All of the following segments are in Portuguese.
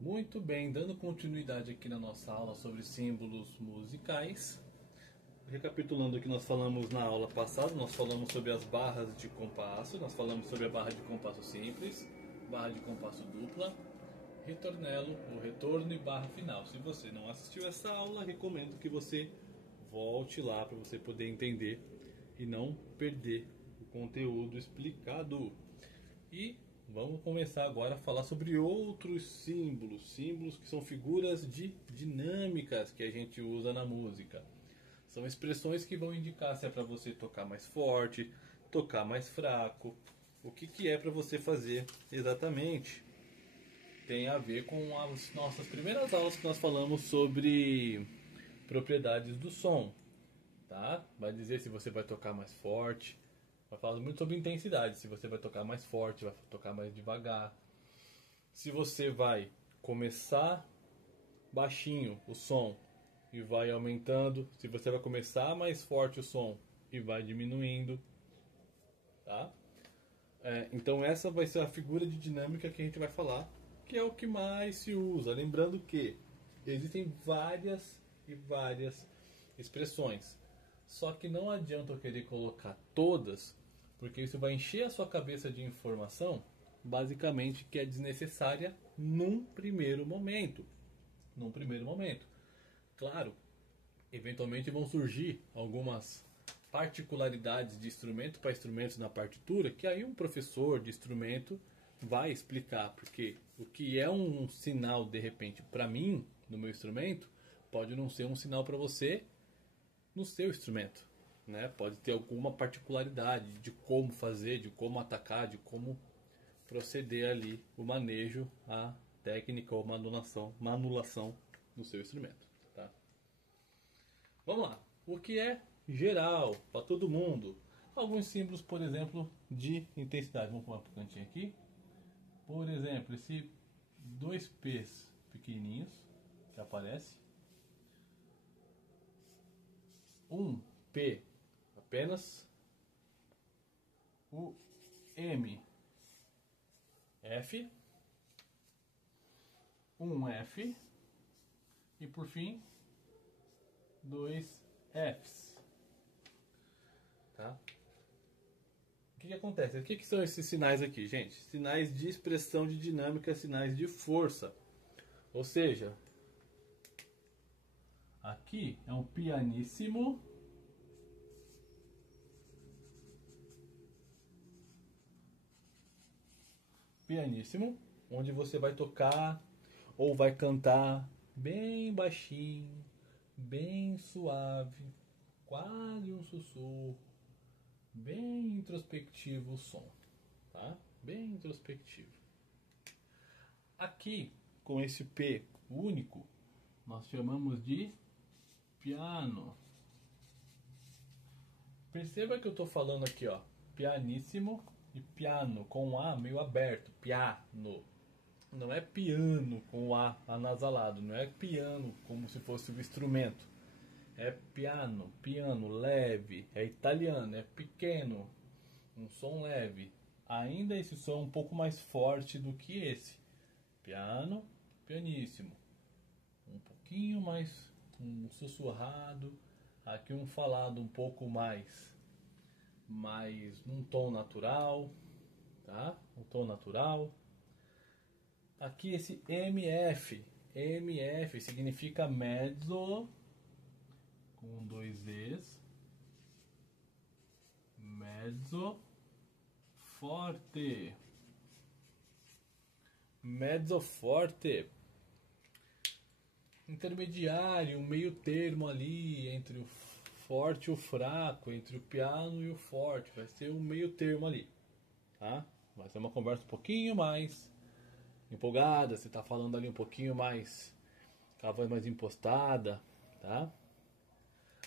Muito bem, dando continuidade aqui na nossa aula sobre símbolos musicais. Recapitulando o que nós falamos na aula passada, nós falamos sobre as barras de compasso, nós falamos sobre a barra de compasso simples, barra de compasso dupla, ritornelo, o retorno e barra final. Se você não assistiu essa aula, recomendo que você volte lá para você poder entender e não perder o conteúdo explicado. E vamos começar agora a falar sobre outros símbolos, símbolos que são figuras dinâmicas que a gente usa na música. São expressões que vão indicar se é para você tocar mais forte, tocar mais fraco, o que é para você fazer exatamente. Tem a ver com as nossas primeiras aulas que nós falamos sobre propriedades do som, tá? Vai dizer se você vai tocar mais forte, vai falar muito sobre intensidade, se você vai tocar mais forte, vai tocar mais devagar. Se você vai começar baixinho o som e vai aumentando, se você vai começar mais forte o som e vai diminuindo, tá? Então essa vai ser a figura de dinâmica que a gente vai falar, que é o que mais se usa. Lembrando que existem várias e várias expressões. Só que não adianta eu querer colocar todas, porque isso vai encher a sua cabeça de informação, basicamente, que é desnecessária num primeiro momento. Num primeiro momento. Claro, eventualmente vão surgir algumas particularidades de instrumento para instrumentos na partitura, que aí um professor de instrumento vai explicar, porque o que é um sinal de repente para mim no meu instrumento pode não ser um sinal para você no seu instrumento, né? Pode ter alguma particularidade de como fazer, de como atacar, de como proceder ali o manejo, a técnica ou manulação no seu instrumento, tá? Vamos lá. O que é geral para todo mundo? Alguns símbolos, por exemplo, de intensidade. Vamos pular para o cantinho aqui. Por exemplo, esse dois P's pequenininhos que aparece. Um P apenas. O M F. Um F. E por fim, dois Fs. Tá? O que acontece? O que são esses sinais aqui, gente? Sinais de expressão de dinâmica, sinais de força. Ou seja, aqui é um pianíssimo. Pianíssimo, onde você vai tocar ou vai cantar bem baixinho, bem suave, quase um sussurro, bem introspectivo o som, tá? Bem introspectivo. Aqui, com esse P único, nós chamamos de piano. Perceba que eu estou falando aqui, ó, pianíssimo e piano com o A meio aberto, piano. Não é piano com o A anasalado, não é piano como se fosse o instrumento. É piano, piano leve, é italiano, é pequeno, um som leve. Ainda esse som é um pouco mais forte do que esse. Piano, pianíssimo. Um pouquinho mais, um sussurrado, aqui um falado um pouco mais num tom natural, tá? Um tom natural. Aqui esse MF, MF significa mezzo, com dois Es, mezzo forte, mezzo forte, intermediário, um meio termo ali entre o forte e o fraco, entre o piano e o forte, vai ser um meio termo ali, tá? Vai ser uma conversa um pouquinho mais empolgada, você está falando ali um pouquinho mais, com a voz mais impostada, tá?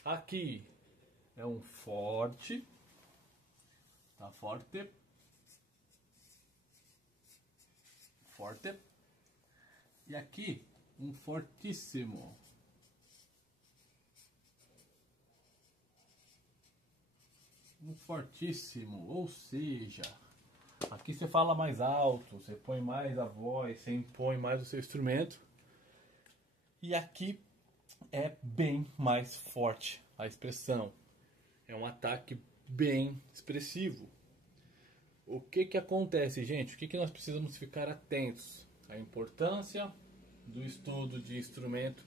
Aqui é um forte, tá? Forte, forte. E aqui um fortíssimo. Um fortíssimo, ou seja, Aqui você fala mais alto, você põe mais a voz, você impõe mais o seu instrumento. E aqui é bem mais forte a expressão. É um ataque bem expressivo. O que que acontece, gente? O que que nós precisamos ficar atentos? A importância do estudo de instrumento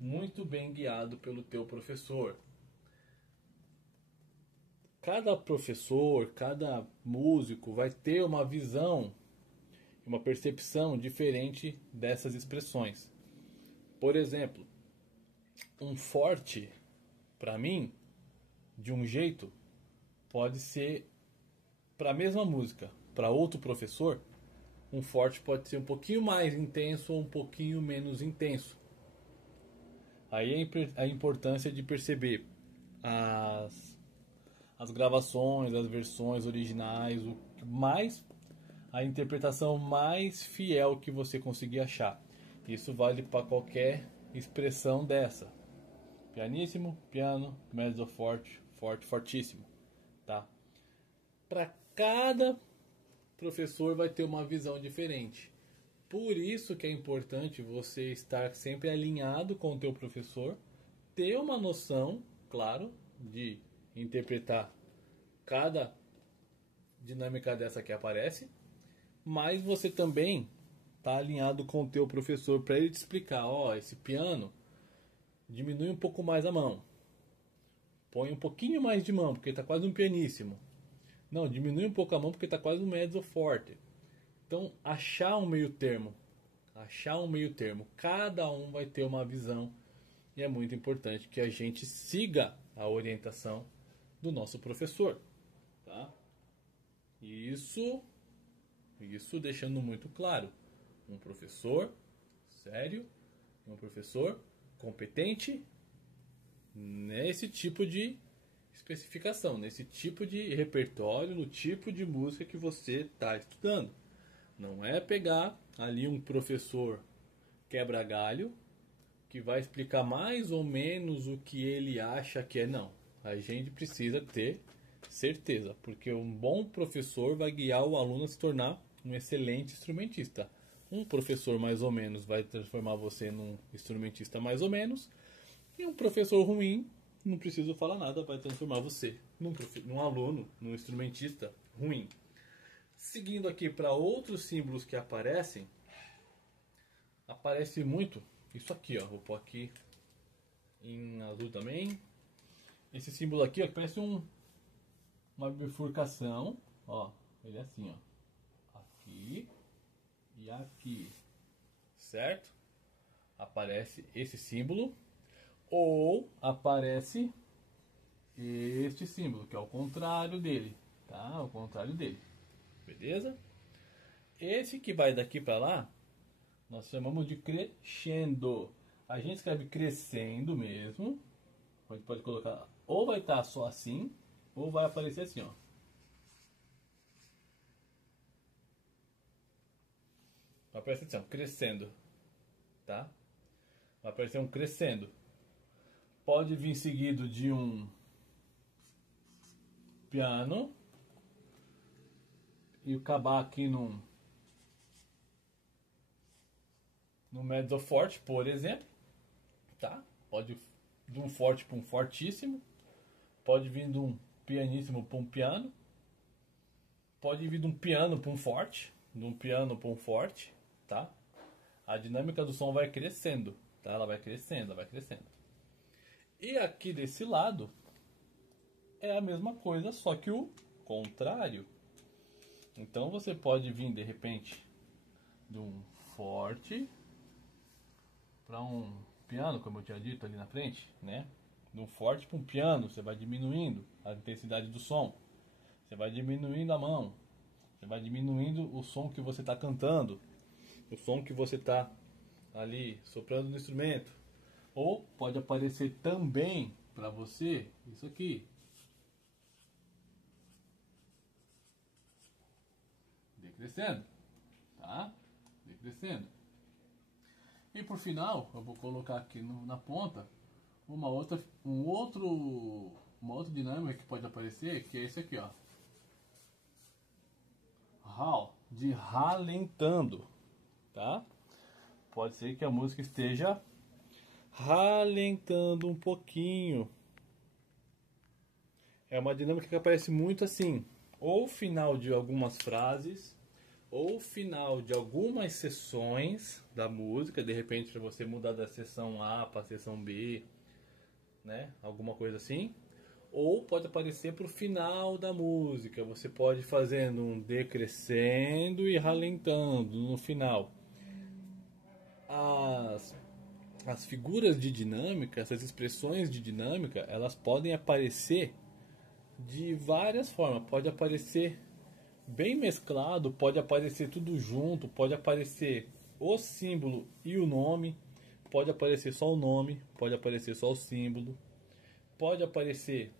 muito bem guiado pelo teu professor. Cada professor, cada músico vai ter uma visão, uma percepção diferente dessas expressões. Por exemplo, um forte, para mim, de um jeito, pode ser para a mesma música. Para outro professor, um forte pode ser um pouquinho mais intenso ou um pouquinho menos intenso. Aí a importância de perceber as gravações, as versões originais, a interpretação mais fiel que você conseguir achar. Isso vale para qualquer expressão dessa. Pianíssimo, piano, mezzo forte, forte, fortíssimo, tá? Para cada professor vai ter uma visão diferente. Por isso que é importante você estar sempre alinhado com o teu professor, ter uma noção, claro, de interpretar cada dinâmica dessa que aparece, mas você também está alinhado com o teu professor para ele te explicar, ó, esse piano diminui um pouco mais a mão, põe um pouquinho mais de mão porque está quase um pianíssimo, não, diminui um pouco a mão porque está quase um mezzo forte. Então achar um meio termo, cada um vai ter uma visão e é muito importante que a gente siga a orientação do nosso professor, tá? Isso deixando muito claro, um professor sério, um professor competente nesse tipo de especificação, nesse tipo de repertório, no tipo de música que você está estudando. Não é pegar ali um professor quebra-galho que vai explicar mais ou menos o que ele acha que é. Não. A gente precisa ter certeza, porque um bom professor vai guiar o aluno a se tornar um excelente instrumentista. Um professor mais ou menos vai transformar você num instrumentista mais ou menos, e um professor ruim, não preciso falar nada, vai transformar você num aluno, num instrumentista ruim. Seguindo aqui para outros símbolos que aparecem, aparece muito isso aqui, ó. Vou pôr aqui em azul também. Esse símbolo aqui, ó, que parece uma bifurcação, ó. Ele é assim, ó. Aqui e aqui, certo? Aparece esse símbolo ou aparece este símbolo, que é o contrário dele, tá? O contrário dele. Beleza? Esse que vai daqui para lá, nós chamamos de crescendo. A gente escreve crescendo mesmo. A gente pode colocar, ou vai estar só assim, ou vai aparecer assim, ó. Vai aparecer assim, ó, crescendo, tá? Vai aparecer um crescendo. Pode vir seguido de um piano e acabar aqui no mezzo forte, por exemplo, tá? Pode de um forte para um fortíssimo, pode vir de um pianíssimo para um piano, pode vir de um piano para um forte, de um piano para um forte, tá? A dinâmica do som vai crescendo, tá? Ela vai crescendo, vai crescendo. E aqui desse lado é a mesma coisa, só que o contrário. Então você pode vir de repente de um forte para um piano, como eu tinha dito ali na frente, né? De um forte para um piano, você vai diminuindo a intensidade do som, você vai diminuindo a mão, você vai diminuindo o som que você está cantando, o som que você está ali soprando no instrumento. Ou pode aparecer também para você isso aqui. Decrescendo, tá? Decrescendo. E por final, eu vou colocar aqui na ponta uma outra dinâmica que pode aparecer, que é esse aqui, ó. de ralentando, tá? Pode ser que a música esteja ralentando um pouquinho. É uma dinâmica que aparece muito assim, ou final de algumas frases, ou final de algumas seções da música, de repente para você mudar da seção A para a seção B, né? Alguma coisa assim. Ou pode aparecer para o final da música. Você pode ir fazendo um decrescendo e ralentando no final. As figuras de dinâmica, essas expressões de dinâmica, elas podem aparecer de várias formas. Pode aparecer bem mesclado, pode aparecer tudo junto, pode aparecer o símbolo e o nome, pode aparecer só o nome, pode aparecer só o símbolo, pode aparecer,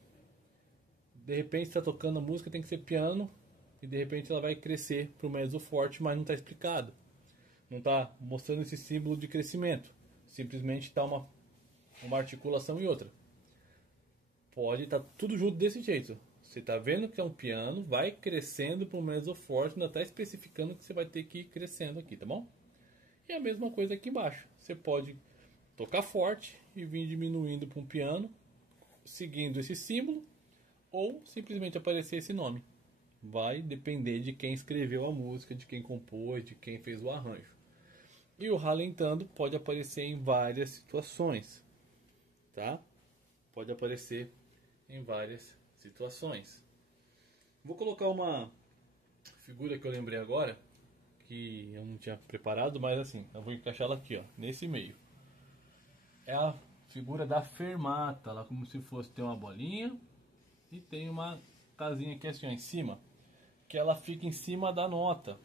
de repente está tocando a música, tem que ser piano, e de repente ela vai crescer para o mezzo forte, mas não está explicado, não está mostrando esse símbolo de crescimento, simplesmente está uma articulação e outra. Pode estar tudo junto desse jeito. Você está vendo que é um piano, vai crescendo para um mezzo forte, ainda está especificando que você vai ter que ir crescendo aqui, tá bom? E a mesma coisa aqui embaixo. Você pode tocar forte e vir diminuindo para um piano, seguindo esse símbolo, ou simplesmente aparecer esse nome. Vai depender de quem escreveu a música, de quem compôs, de quem fez o arranjo. E o ralentando pode aparecer em várias situações, tá? Pode aparecer em várias situações. Vou colocar uma figura que eu lembrei agora, que eu não tinha preparado, mas assim, eu vou encaixar ela aqui, ó, nesse meio. É a figura da fermata, ela como se fosse ter uma bolinha e tem uma casinha aqui assim, ó, em cima, que ela fica em cima da nota.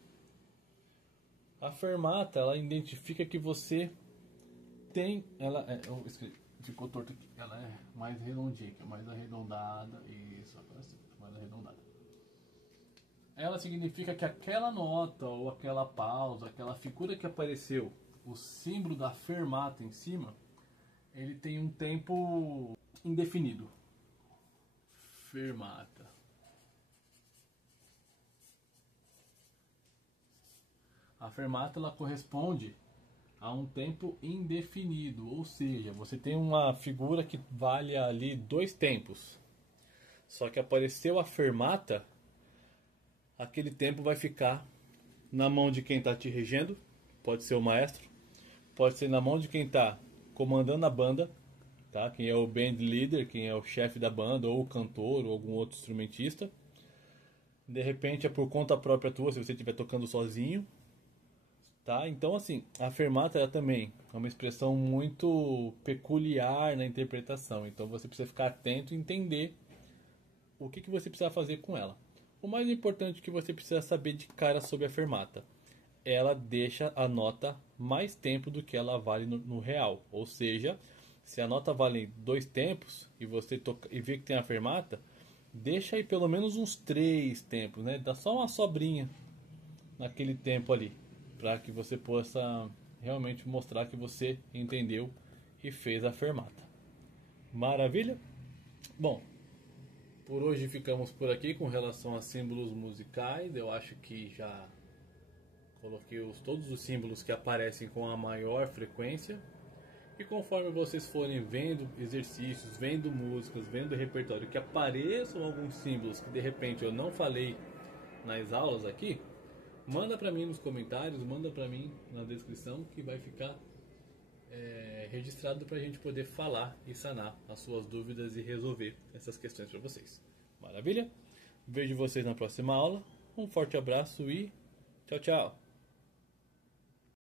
A fermata, ela identifica que você tem, ela eu escrevi, ficou torto aqui, ela é mais redondinha, mais arredondada, isso, agora sim, mais arredondada. Ela significa que aquela nota ou aquela pausa, aquela figura que apareceu, o símbolo da fermata em cima, ele tem um tempo indefinido. Fermata. A fermata ela corresponde a um tempo indefinido, ou seja, você tem uma figura que vale ali 2 tempos. Só que apareceu a fermata, aquele tempo vai ficar na mão de quem está te regendo, pode ser o maestro, pode ser na mão de quem está comandando a banda, tá? Quem é o band leader, quem é o chefe da banda, ou o cantor, ou algum outro instrumentista. De repente é por conta própria tua, se você estiver tocando sozinho. Tá? Então, assim, a fermata ela também é uma expressão muito peculiar na interpretação. Então, você precisa ficar atento e entender o que você precisa fazer com ela. O mais importante que você precisa saber de cara sobre a fermata. Ela deixa a nota mais tempo do que ela vale no real. Ou seja, se a nota vale 2 tempos e você toca, e vê que tem a fermata, deixa aí pelo menos uns 3 tempos, né? Dá só uma sobrinha naquele tempo ali, para que você possa realmente mostrar que você entendeu e fez a fermata. Maravilha? Bom, por hoje ficamos por aqui com relação a símbolos musicais. Eu acho que já coloquei todos os símbolos que aparecem com a maior frequência. E conforme vocês forem vendo exercícios, vendo músicas, vendo repertório, que apareçam alguns símbolos que de repente eu não falei nas aulas aqui, manda pra mim nos comentários, manda pra mim na descrição, que vai ficar registrado pra gente poder falar e sanar as suas dúvidas e resolver essas questões pra vocês. Maravilha? Vejo vocês na próxima aula. Um forte abraço e tchau, tchau!